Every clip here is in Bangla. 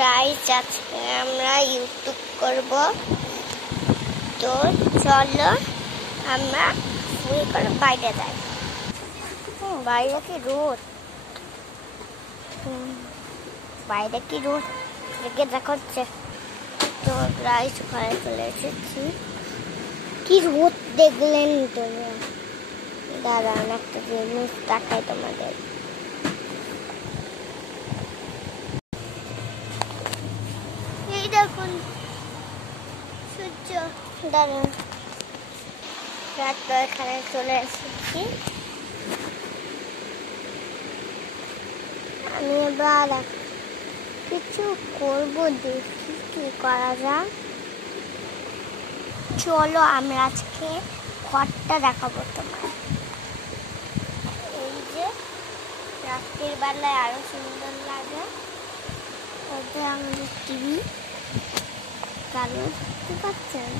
গাইস আজকে আমরা ইউটিউব করব, তো চলো আমরা শুরু করে বাইরে যাই। বাইরে কি রোদ, বাইরে কি রোদ দেখে দেখাচ্ছে। তো গাইস ঘরে চলে এসেছি। কি রোদ দেখলেন তুমি? দাঁড়ান একটা জিনিস দেখাই তোমাদের। এই দেখুন সূর্য, দাঁড়ান তো এখানে চলে এসেছি। আমি এবার কিছু করবো, দেখি কি করা যায়। চলো আমরা আজকে ঘরটা দেখাবো তোমার। এই যে রাত্রির বেলায় আরো সুন্দর লাগে। ওটা আমাদের টিভি, কালো দেখতে পাচ্ছেন।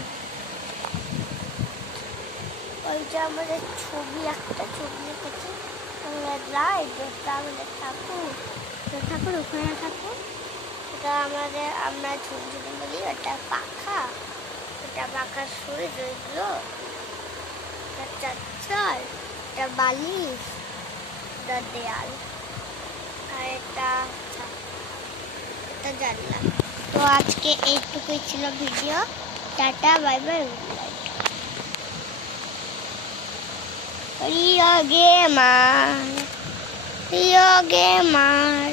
ওইটা আমাদের ছবি, একটা ছবি এঁকেছি আমরা যাই। যেটা আমাদের ঠাকুর, ঠাকুর ওখানে ঠাকুর, ওটা আমাদের আমরা ছোট ছোট বলি। ওটা পাখা, ওটা পাখার সুইচ, রইলো ওটা চাচ্চার, ওটা বালিশ, ওটা দেয়াল, আর এটা জানলা। তো আজকে এইটুকুই ছিল video. Tata, bye bye, good night. Rio Gamer, Rio Gamer,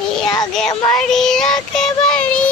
Rio Gamer, Rio Gamer.